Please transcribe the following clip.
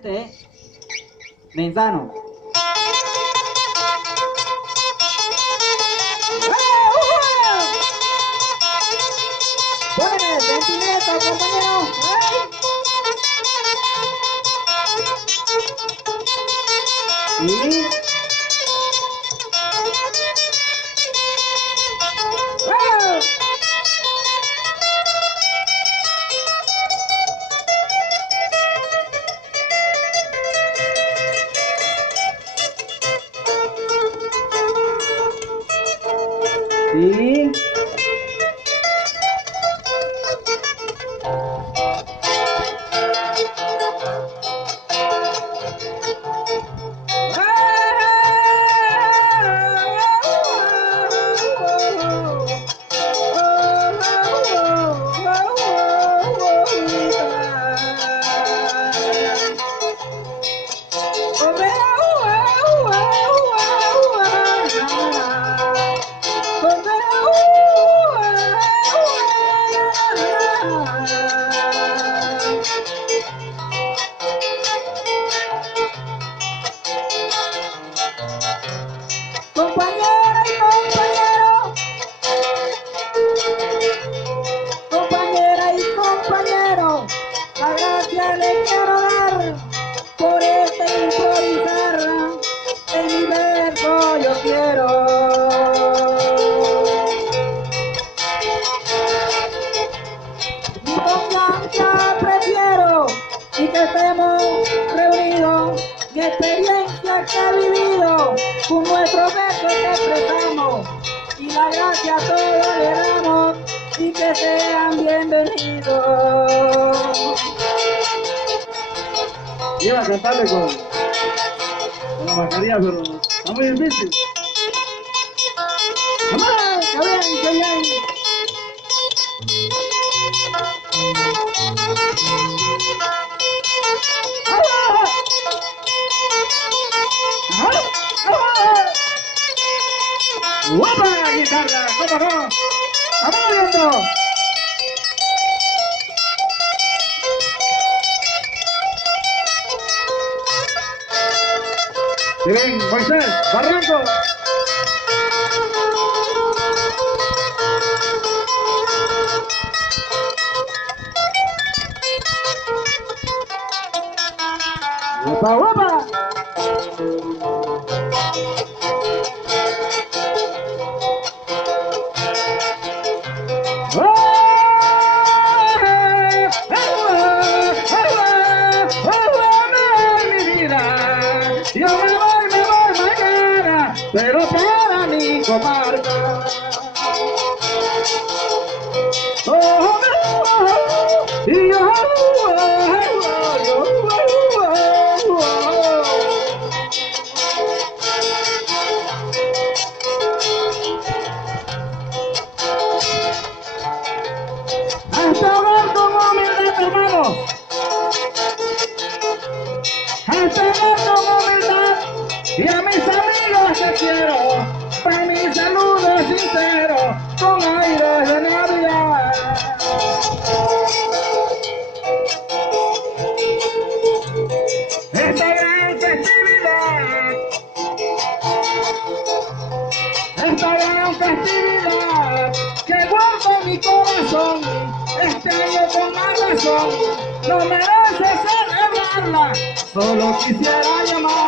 Gente, Menzano. Jóvenes, sentimientos, compañeros. Y sí. Compañera y compañero, compañera y compañero, la gracia le quiero dar por este improvisar, en mi verso yo quiero. Mi confianza prefiero y que estemos reunidos, mi experiencia que he vivido, con nuestro verso que expresamos, y la gracia a todos le damos, y que sean bienvenidos. Iba a cantarle con la mascarilla, pero está muy difícil. ¡Vamos! ¡Qué bien, qué bien! ¡Guapa la guitarra! ¿Cómo no? ¡Vamos viendo! Bien, Moisés, Barranco. ¡Guapa, guapa! Yo me voy mañana, pero para mi comarca. Oh, y yo, hasta hablar con humildad, hermanos. Hasta hablar con humildad. Y a mis amigos te quiero, para mi saludo sincero, con aire de Navidad. Esta gran festividad, esta gran festividad, que guardo en mi corazón, este año con más razón, no merece celebrarla, solo quisiera llamar